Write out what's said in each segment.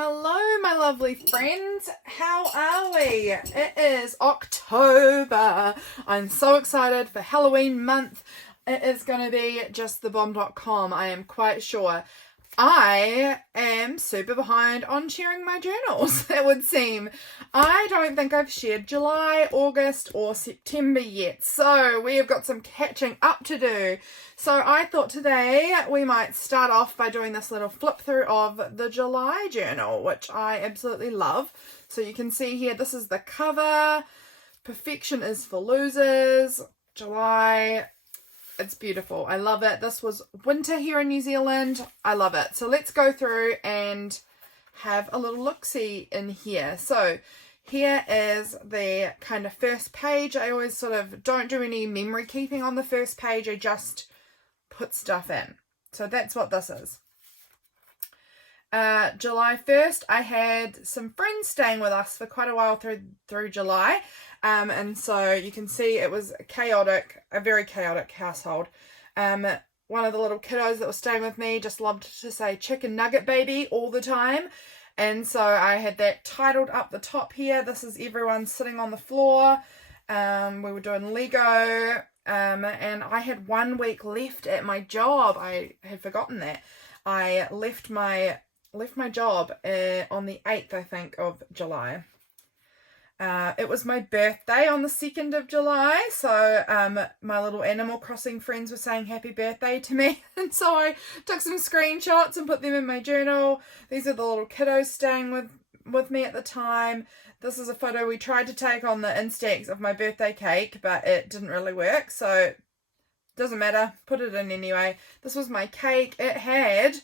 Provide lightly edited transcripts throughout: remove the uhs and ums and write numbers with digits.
Hello, my lovely friends. How are we? It is October. I'm so excited for Halloween month. It is going to be just the bomb.com, I am quite sure. I am super behind on sharing my journals, it would seem. I don't think I've shared July, August, or September yet, so we have got some catching up to do. So I thought today we might start off by doing this little flip through of the July journal, which I absolutely love. So you can see here, this is the cover. Perfection is for losers. July. It's beautiful. I love it. This was winter here in New Zealand. I love it. So let's go through and have a little look-see in here. So here is the kind of first page. I always sort of don't do any memory keeping on the first page. I just put stuff in. So that's what this is. July 1st, I had some friends staying with us for quite a while through July. And so you can see it was a very chaotic household. One of the little kiddos that was staying with me just loved to say chicken nugget baby all the time. And so I had that titled up the top here. This is everyone sitting on the floor. We were doing Lego. And I had 1 week left at my job. I had forgotten that. I left my job on the 8th, I think, of July. It was my birthday on the 2nd of July, so my little Animal Crossing friends were saying happy birthday to me, and so I took some screenshots and put them in my journal. These are the little kiddos staying with me at the time. This is a photo we tried to take on the Instax of my birthday cake, but it didn't really work, so doesn't matter, put it in anyway. This was my cake. It had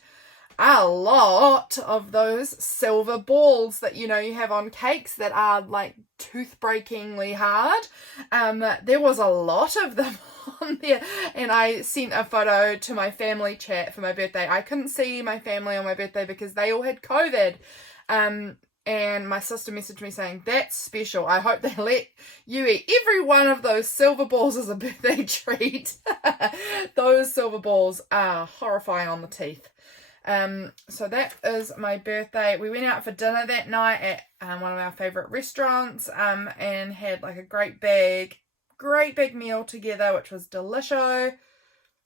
a lot of those silver balls that you have on cakes that are like tooth-breakingly hard. There was a lot of them on there, and I sent a photo to my family chat for my birthday. I couldn't see my family on my birthday because they all had COVID. And my sister messaged me saying, that's special. I hope they let you eat every one of those silver balls as a birthday treat. Those silver balls are horrifying on the teeth. So that is my birthday. We went out for dinner that night at one of our favourite restaurants and had like a great big meal together, which was delicious.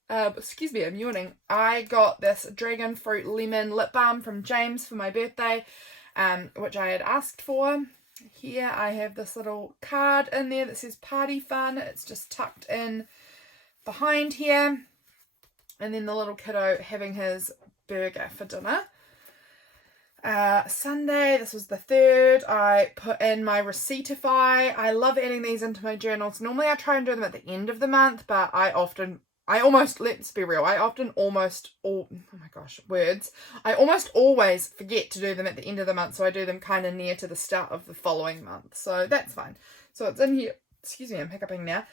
Excuse me, I'm yawning. I got this dragon fruit lemon lip balm from James for my birthday, which I had asked for. Here I have this little card in there that says party fun. It's just tucked in behind here. And then the little kiddo having his burger for dinner. Sunday, this was the 3rd, I put in my Receiptify. I love adding these into my journals. Normally I try and do them at the end of the month, but I almost always forget to do them at the end of the month, so I do them kind of near to the start of the following month, so that's fine. So it's in here, excuse me, I'm hiccuping now,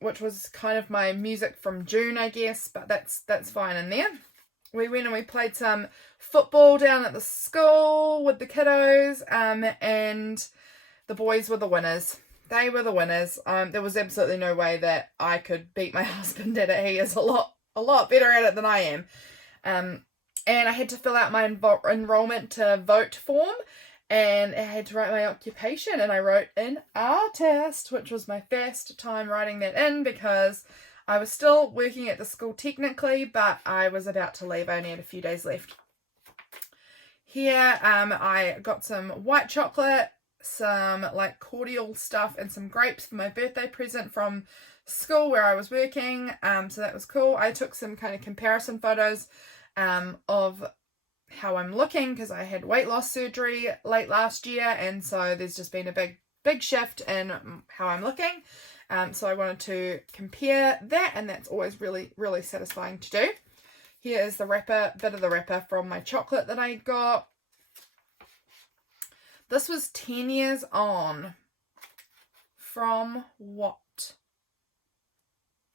which was kind of my music from June, I guess, but that's fine in there. We went and we played some football down at the school with the kiddos, and the boys were the winners. They were the winners. There was absolutely no way that I could beat my husband at it. He is a lot better at it than I am. And I had to fill out my enrollment to vote form, and I had to write my occupation, and I wrote in artist, which was my first time writing that in because I was still working at the school technically, but I was about to leave. I only had a few days left. Here, I got some white chocolate, some like cordial stuff, and some grapes for my birthday present from school where I was working. So that was cool. I took some kind of comparison photos of how I'm looking because I had weight loss surgery late last year, and so there's just been a big shift in how I'm looking. So I wanted to compare that, and that's always really, really satisfying to do. Here is the bit of the wrapper from my chocolate that I got. This was 10 years on from what?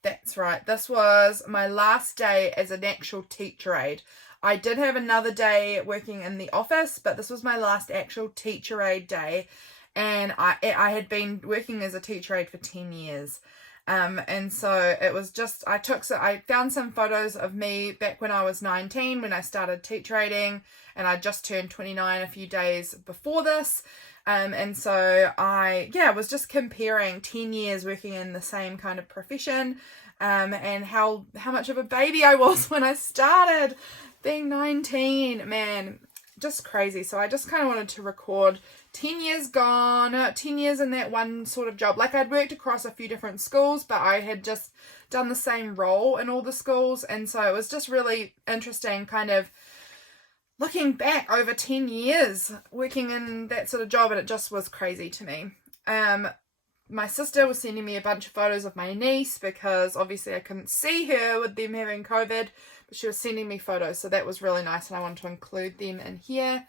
That's right. This was my last day as an actual teacher aide. I did have another day working in the office, but this was my last actual teacher aide day. And I had been working as a teacher aide for 10 years. And so it was just, I found some photos of me back when I was 19, when I started teacher rating, and I just turned 29 a few days before this. And so I was just comparing 10 years working in the same kind of profession, and how much of a baby I was when I started being 19, man, just crazy. So I just kind of wanted to record 10 years gone, 10 years in that one sort of job. Like, I'd worked across a few different schools, but I had just done the same role in all the schools. And so it was just really interesting kind of looking back over 10 years working in that sort of job, and it just was crazy to me. My sister was sending me a bunch of photos of my niece because obviously I couldn't see her with them having COVID, but she was sending me photos, so that was really nice, and I wanted to include them in here.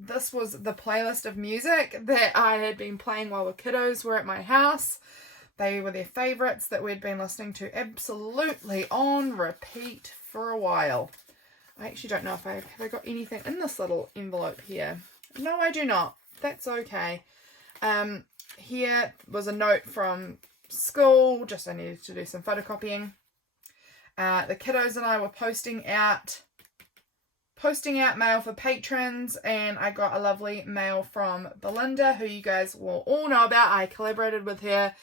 This was the playlist of music that I had been playing while the kiddos were at my house. They were their favourites that we'd been listening to absolutely on repeat for a while. I actually don't know if have I got anything in this little envelope here. No, I do not. That's okay. Here was a note from school, just I needed to do some photocopying. The kiddos and I were posting out mail for patrons, and I got a lovely mail from Belinda, who you guys will all know about. I collaborated with her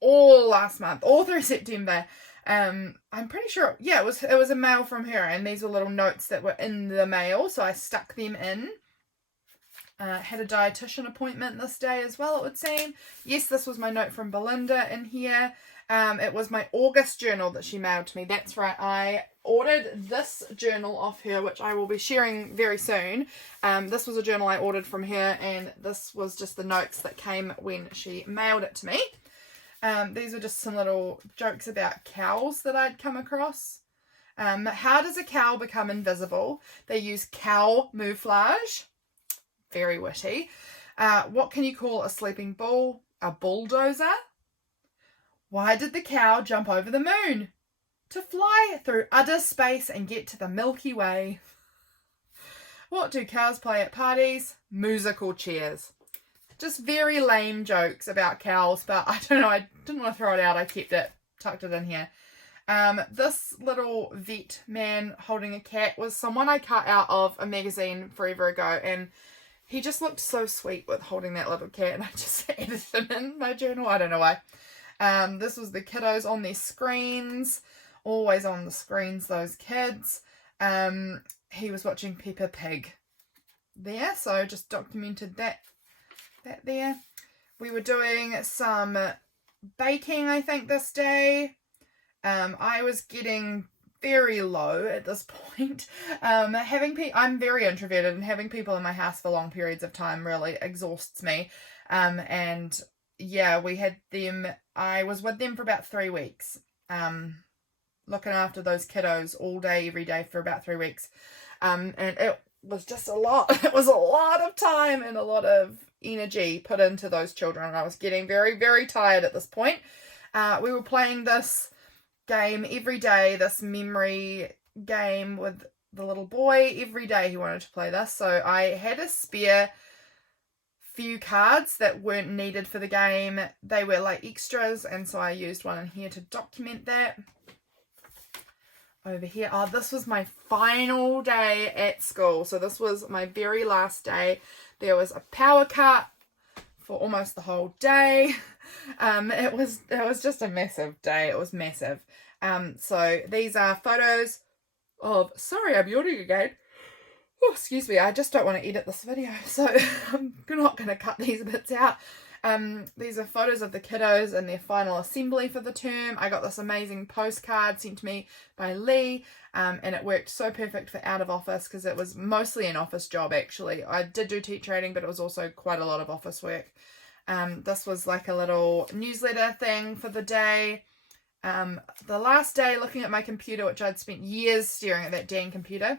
all last month, all through September. I'm pretty sure, it was a mail from her, and these were little notes that were in the mail, so I stuck them in. Had a dietitian appointment this day as well, it would seem. Yes, this was my note from Belinda in here. It was my August journal that she mailed to me. That's right, I ordered this journal off her, which I will be sharing very soon. This was a journal I ordered from her, and this was just the notes that came when she mailed it to me. These are just some little jokes about cows that I'd come across. How does a cow become invisible? They use cow mouflage. Very witty. What can you call a sleeping bull? A bulldozer. Why did the cow jump over the moon? To fly through utter space and get to the Milky Way. What do cows play at parties? Musical chairs. Just very lame jokes about cows, but I don't know, I didn't want to throw it out. I tucked it in here. This little vet man holding a cat was someone I cut out of a magazine forever ago, and he just looked so sweet with holding that little cat, and I just added him in my journal. I don't know why. This was the kiddos on their screens. Always on the screens, those kids. He was watching Peppa Pig there, so just documented that there. We were doing some baking, I think, this day. I was getting very low at this point. I'm very introverted, and having people in my house for long periods of time really exhausts me. And yeah, we had them, I was with them for about 3 weeks, looking after those kiddos all day, every day for about 3 weeks. And it was just a lot. It was a lot of time and a lot of energy put into those children. I was getting very, very tired at this point. We were playing this game every day, this memory game with the little boy. Every day he wanted to play this. So I had a spare few cards that weren't needed for the game. They were like extras, and so I used one in here to document that. Over here, this was my final day at school. So this was my very last day. There was a power cut for almost the whole day. It was just a massive day. It was massive. So these are photos of, sorry, I'm yawning again. Oh, excuse me, I just don't want to edit this video, so I'm not going to cut these bits out. These are photos of the kiddos and their final assembly for the term. I got this amazing postcard sent to me by Lee, and it worked so perfect for out of office because it was mostly an office job actually. I did do teacher rating, but it was also quite a lot of office work. This was like a little newsletter thing for the day. The last day looking at my computer, which I'd spent years staring at that dang computer.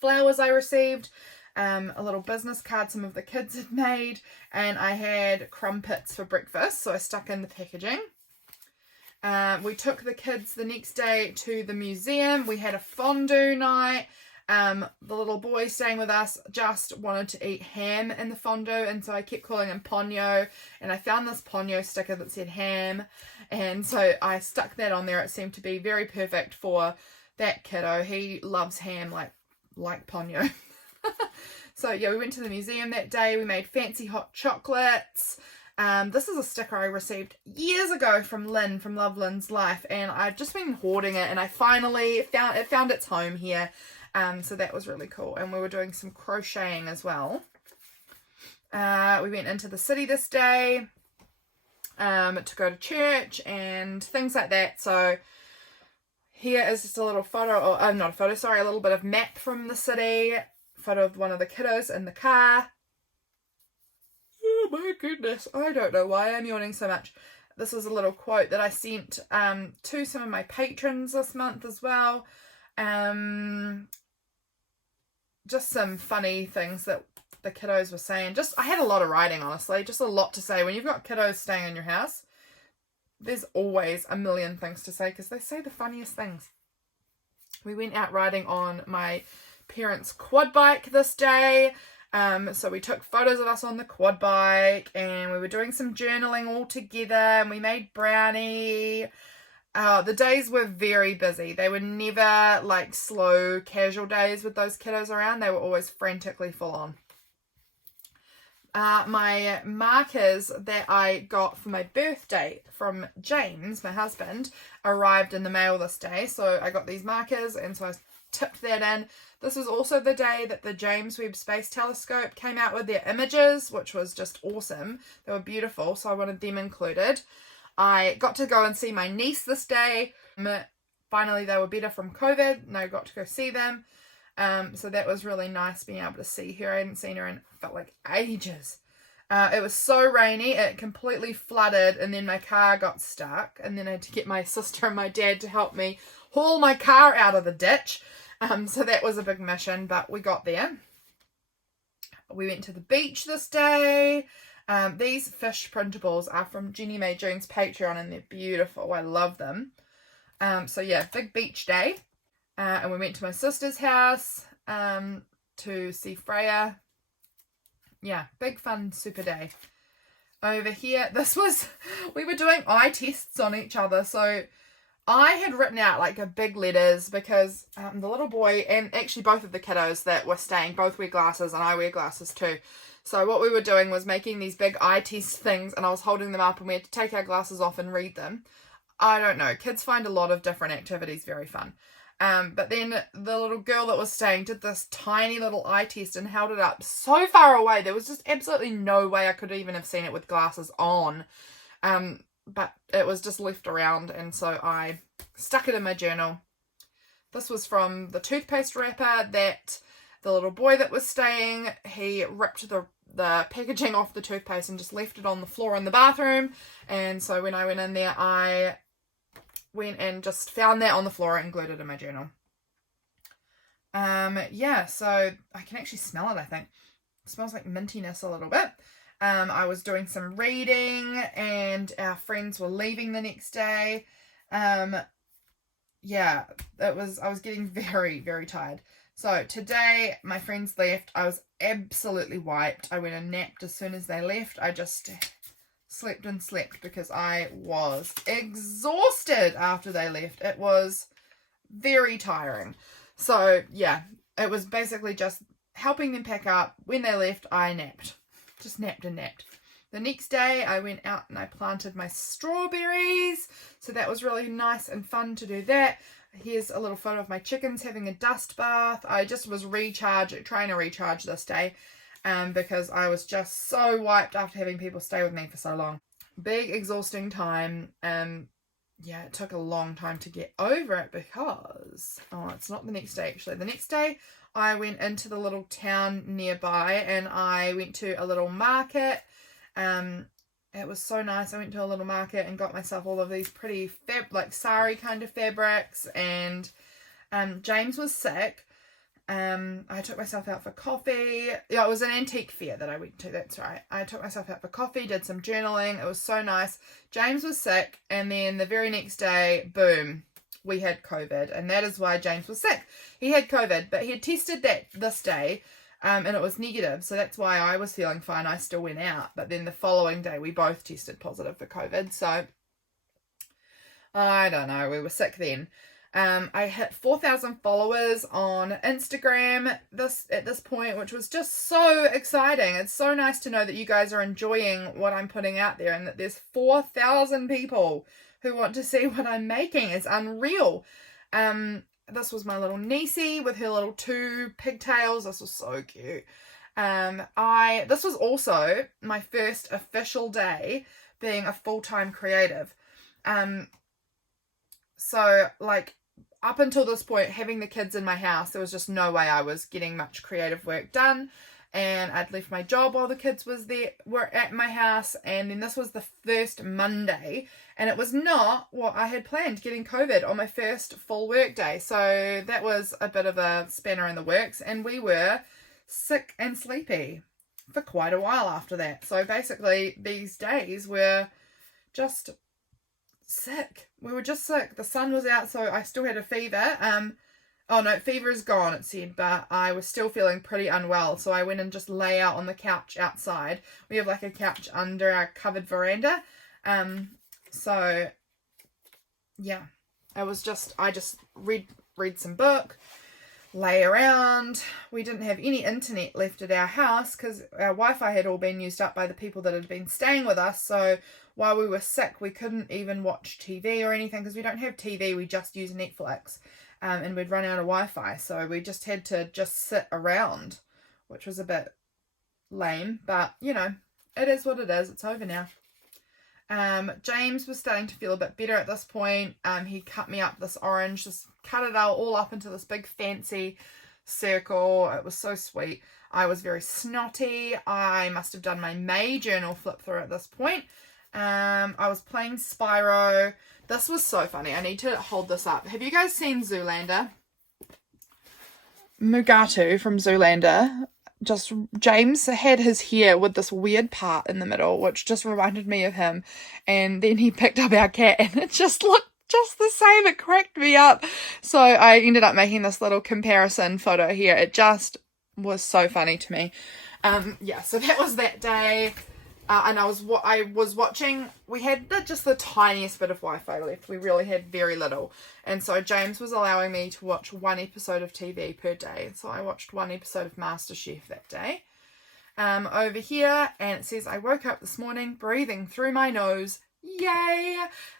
Flowers I received. A little business card some of the kids had made, and I had crumpets for breakfast, so I stuck in the packaging. We took the kids the next day to the museum. We had a fondue night. The little boy staying with us just wanted to eat ham in the fondue, and so I kept calling him Ponyo, and I found this Ponyo sticker that said ham, and so I stuck that on there. It seemed to be very perfect for that kiddo. He loves ham like Ponyo. So yeah, we went to the museum that day. We made fancy hot chocolates. This is a sticker I received years ago from Lynn from Lovelin's Life, and I've just been hoarding it, and I finally found its home here. So that was really cool. And we were doing some crocheting as well. We went into the city this day to go to church and things like that. So here is just a little photo, or not a photo, sorry, a little bit of map from the city. Photo of one of the kiddos in the car. Oh my goodness, I don't know why I'm yawning so much. This was a little quote that I sent to some of my patrons this month as well. Just some funny things that the kiddos were saying. I had a lot of writing, honestly. Just a lot to say. When you've got kiddos staying in your house, there's always a million things to say because they say the funniest things. We went out riding on my parents' quad bike this day. So we took photos of us on the quad bike, and we were doing some journaling all together, and we made brownie. The days were very busy. They were never like slow, casual days with those kiddos around. They were always frantically full on. My markers that I got for my birthday from James, my husband, arrived in the mail this day. So I got these markers, and so I tipped that in. This was also the day that the James Webb Space Telescope came out with their images, which was just awesome. They were beautiful, so I wanted them included. I got to go and see my niece this day. Finally, they were better from COVID, and I got to go see them. So that was really nice being able to see her. I hadn't seen her in, felt like ages. It was so rainy, it completely flooded, and then my car got stuck, and then I had to get my sister and my dad to help me haul my car out of the ditch. So that was a big mission, but we got there. We went to the beach this day. These fish printables are from Jenny Mae Jones' Patreon, and they're beautiful. I love them. So yeah, big beach day. And we went to my sister's house to see Freya. Yeah, big fun super day. Over here, we were doing eye tests on each other. So I had written out like a big letters because the little boy, and actually both of the kiddos that were staying, both wear glasses, and I wear glasses too. So what we were doing was making these big eye test things, and I was holding them up, and we had to take our glasses off and read them. I don't know. Kids find a lot of different activities very fun. But then the little girl that was staying did this tiny little eye test and held it up so far away. There was just absolutely no way I could even have seen it with glasses on. But it was just left around, and so I stuck it in my journal. This was from the toothpaste wrapper that the little boy that was staying, he ripped the packaging off the toothpaste and just left it on the floor in the bathroom. And so when I went in there, I went and just found that on the floor and glued it in my journal. Yeah, so I can actually smell it, I think. It smells like mintiness a little bit. I was doing some reading, and our friends were leaving the next day. Yeah, I was getting very, very tired. So today my friends left. I was absolutely wiped. I went and napped as soon as they left. I just slept and slept because I was exhausted after they left. It was very tiring. So yeah, it was basically just helping them pack up. When they left, I napped. Just napped and napped. The next day I went out and I planted my strawberries. So that was really nice and fun to do that. Here's a little photo of my chickens having a dust bath. I just was trying to recharge this day because I was just so wiped after having people stay with me for so long. Big exhausting time. Yeah, it took a long time to get over it because, it's not the next day actually. The next day I went into the little town nearby and I went to a little market. It was so nice. I went to a little market and got myself all of these pretty like sari kind of fabrics, and James was sick. I took myself out for coffee. Yeah, it was an antique fair that I went to, that's right. I took myself out for coffee, did some journaling. It was so nice. James was sick, and then the very next day, boom, we had COVID, and that is why James was sick. He had COVID, but he had tested that this day, and it was negative, so that's why I was feeling fine. I still went out, but then the following day we both tested positive for COVID, so I don't know, we were sick then. I hit 4,000 followers on Instagram at this point, which was just so exciting. It's so nice to know that you guys are enjoying what I'm putting out there, and that there's 4,000 people who want to see what I'm making. It's unreal. This was my little niecey with her little 2 pigtails. This was so cute. This was also my first official day being a full-time creative. So like up until this point, having the kids in my house, there was just no way I was getting much creative work done. And I'd left my job while the kids were at my house, and then this was the first Monday, and it was not what I had planned, getting COVID on my first full work day. So that was a bit of a spanner in the works, and we were sick and sleepy for quite a while after that. So basically these days were just sick. We were just sick. The sun was out, so I still had a fever. Oh no, fever is gone, it said, but I was still feeling pretty unwell, so I went and just lay out on the couch outside. We have like a couch under our covered veranda. So yeah, I just read some book, lay around. We didn't have any internet left at our house because our Wi-Fi had all been used up by the people that had been staying with us. So while we were sick, we couldn't even watch TV or anything because we don't have TV, we just use Netflix. And we'd run out of Wi-Fi, so we just had to just sit around, which was a bit lame, but you know, it is what it is. It's over now. James was starting to feel a bit better at this point. He cut me up this orange, just cut it all up into this big fancy circle. It was so sweet. I was very snotty. I must have done my May journal flip through at this point. I was playing Spyro. This was so funny. I need to hold this up. Have you guys seen Zoolander? Mugatu from Zoolander. James had his hair with this weird part in the middle, which just reminded me of him. And then he picked up our cat and it just looked just the same. It cracked me up. So I ended up making this little comparison photo here. It just was so funny to me. Yeah, so that was that day. And I was watching, we had just the tiniest bit of Wi-Fi left. We really had very little. And so James was allowing me to watch 1 episode of TV per day. So I watched 1 episode of MasterChef that day. Over here, and it says, I woke up this morning breathing through my nose. Yay!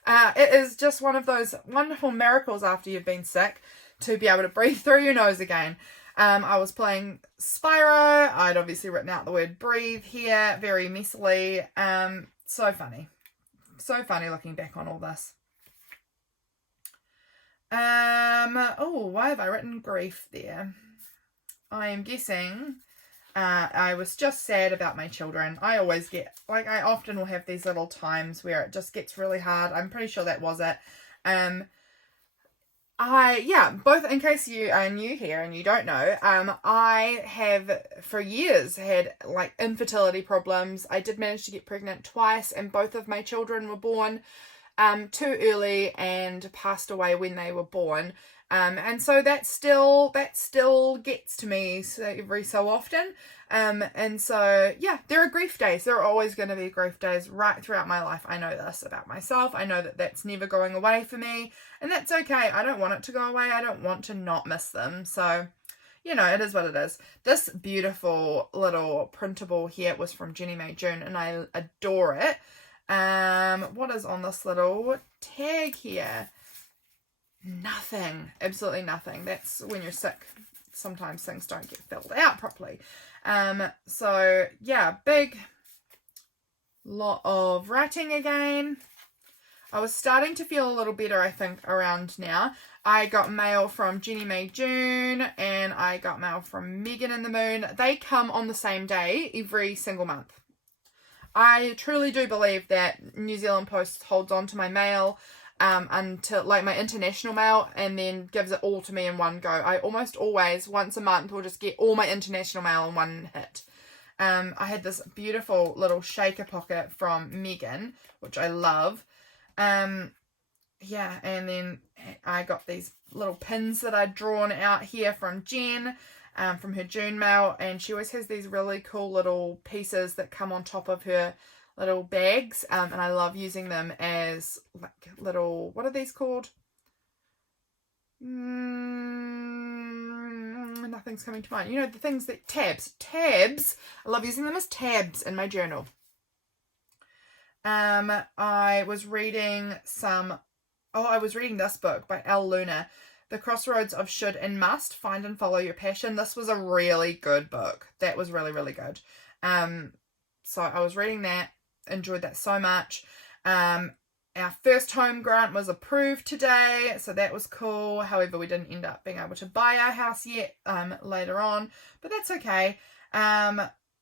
It is just one of those wonderful miracles after you've been sick to be able to breathe through your nose again. I was playing Spyro. I'd obviously written out the word breathe here very messily. So funny. So funny looking back on all this. Oh, why have I written grief there? I am guessing I was just sad about my children. I always get, I often will have these little times where it just gets really hard. I'm pretty sure that was it. Both, in case you are new here and you don't know, I have for years had like infertility problems. I did manage to get pregnant twice, and both of my children were born too early and passed away when they were born. And so that still gets to me every so often. And so, yeah, there are grief days. There are always going to be grief days right throughout my life. I know this about myself. I know that that's never going away for me, and that's okay. I don't want it to go away. I don't want to not miss them. So, you know, it is what it is. This beautiful little printable here was from Jenny May June, and I adore it. What is on this little tag here? Nothing. Absolutely nothing. That's when you're sick. Sometimes things don't get filled out properly. So yeah, big lot of writing again. I was starting to feel a little better, I think, around now. I got mail from Jenny May June, and I got mail from Megan in the Moon. They come on the same day every single month. I truly do believe that New Zealand Post holds on to my mail until, like, my international mail, and then gives it all to me in one go. I almost always, once a month, will just get all my international mail in one hit. I had this beautiful little shaker pocket from Megan, which I love. yeah, and then I got these little pins that I'd drawn out here from Jen, from her June mail, and she always has these really cool little pieces that come on top of her little bags, and I love using them as like little, what are these called? Nothing's coming to mind. You know, the things that, tabs. I love using them as tabs in my journal. I was reading this book by Elle Luna, The Crossroads of Should and Must, Find and Follow Your Passion. This was a really good book. That was really, really good. So I was reading that, enjoyed that so much. Our first home grant was approved today, so that was cool. However, we didn't end up being able to buy our house yet, later on, but that's okay.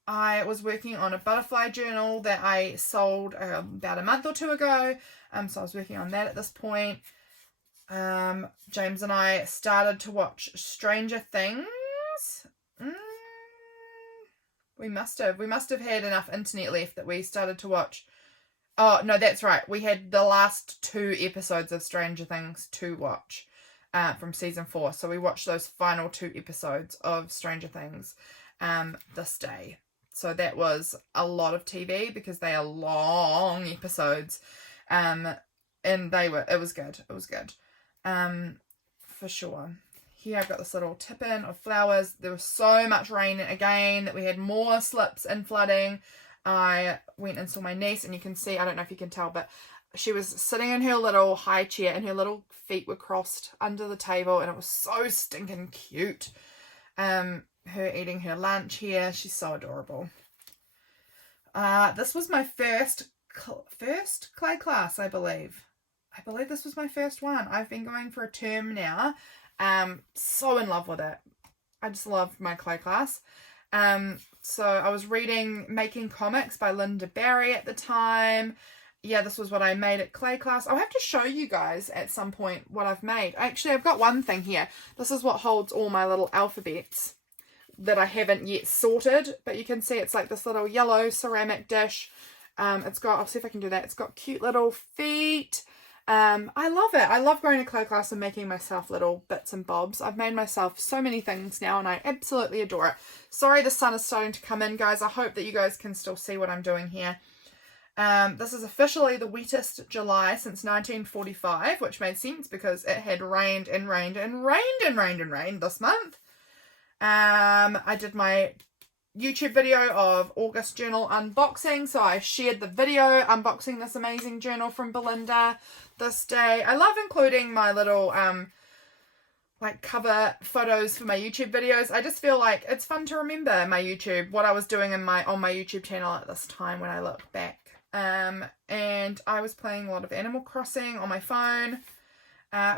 I was working on a butterfly journal that I sold about a month or two ago, so I was working on that at this point. James and I started to watch Stranger Things. We must have had enough internet left that we started to watch. Oh, no, that's right. We had the last 2 episodes of Stranger Things to watch from season 4. So we watched those final 2 episodes of Stranger Things this day. So that was a lot of TV because they are long episodes. And it was good. It was good. For sure. Here I've got this little tip-in of flowers. There was so much rain again that we had more slips and flooding. I went and saw my niece, and you can see, I don't know if you can tell, but she was sitting in her little high chair and her little feet were crossed under the table, and it was so stinking cute. Her eating her lunch here. She's so adorable. This was my first clay class, I believe. I believe this was my first one. I've been going for a term now. So in love with it. I just loved my clay class. So I was reading Making Comics by Linda Barry at the time. Yeah, this was what I made at clay class. I'll have to show you guys at some point what I've made. Actually, I've got one thing here. This is what holds all my little alphabets that I haven't yet sorted. But you can see it's like this little yellow ceramic dish. It's got, I'll see if I can do that. It's got cute little feet. I love it. I love going to clay class and making myself little bits and bobs. I've made myself so many things now and I absolutely adore it. Sorry the sun is starting to come in, guys. I hope that you guys can still see what I'm doing here. This is officially the wettest July since 1945, which made sense because it had rained and rained and rained and rained and rained this month. I did my YouTube video of August journal unboxing, so I shared the video unboxing this amazing journal from Belinda this day. I love including my little like cover photos for my YouTube videos. I just feel like it's fun to remember my YouTube, what I was doing on my YouTube channel at this time when I look back. And I was playing a lot of Animal Crossing on my phone.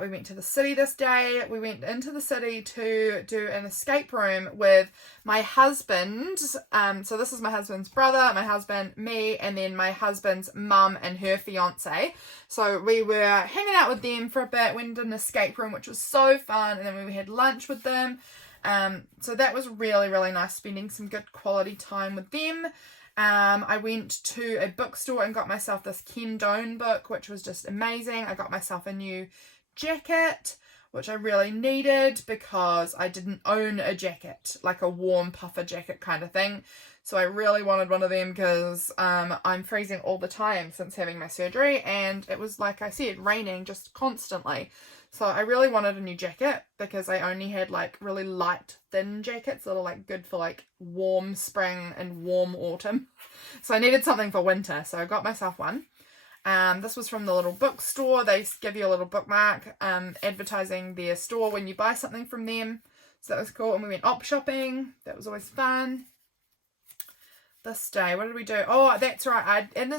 We went to the city this day. We went into the city to do an escape room with my husband. So this is my husband's brother, my husband, me, and then my husband's mum and her fiance. So we were hanging out with them for a bit, went to an escape room, which was so fun. And then we had lunch with them. So that was really, really nice, spending some good quality time with them. I went to a bookstore and got myself this Ken Doan book, which was just amazing. I got myself a new jacket, which I really needed because I didn't own a jacket, like a warm puffer jacket kind of thing. So I really wanted one of them because I'm freezing all the time since having my surgery, and it was, like I said, raining just constantly. So I really wanted a new jacket because I only had like really light, thin jackets that are like good for like warm spring and warm autumn. So I needed something for winter, so I got myself one. This was from the little bookstore. They give you a little bookmark advertising their store when you buy something from them. So that was cool. And we went op shopping. That was always fun. This day, what did we do? Oh, that's right. In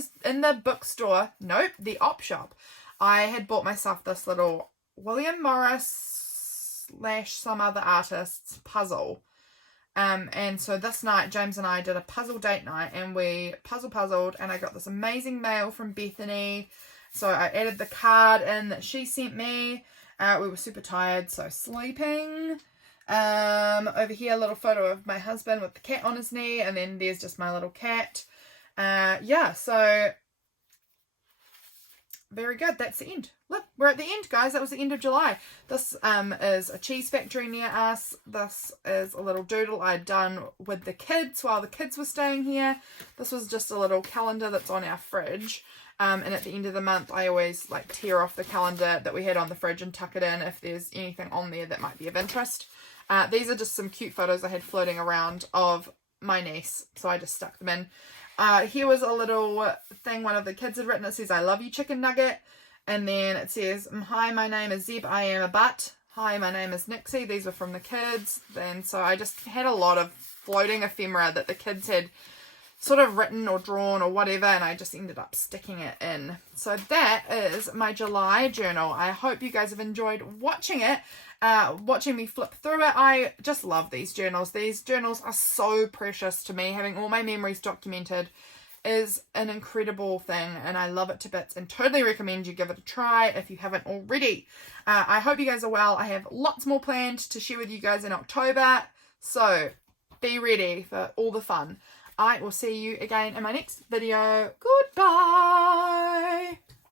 the bookstore, nope, the op shop, I had bought myself this little William Morris / some other artist's puzzle. And so this night, James and I did a puzzle date night, and we puzzled, and I got this amazing mail from Bethany. So I added the card in that she sent me. We were super tired, so sleeping. Over here, a little photo of my husband with the cat on his knee, and then there's just my little cat. Yeah, so very good. That's the end. Look, we're at the end, guys. That was the end of July. This is a cheese factory near us. This is a little doodle I'd done with the kids while the kids were staying here. This was just a little calendar that's on our fridge. And at the end of the month, I always like tear off the calendar that we had on the fridge and tuck it in if there's anything on there that might be of interest. These are just some cute photos I had floating around of my niece, so I just stuck them in. Here was a little thing one of the kids had written. It says, "I love you, chicken nugget." And then it says, "Hi, my name is Zeb. I am a butt. Hi, my name is Nixie." These were from the kids. And so I just had a lot of floating ephemera that the kids had sort of written or drawn or whatever, and I just ended up sticking it in. So that is my July journal. I hope you guys have enjoyed watching it, watching me flip through it. I just love these journals. These journals are so precious to me. Having all my memories documented is an incredible thing, and I love it to bits and totally recommend you give it a try if you haven't already. I hope you guys are well. I have lots more planned to share with you guys in October, so be ready for all the fun. I will see you again in my next video. Goodbye.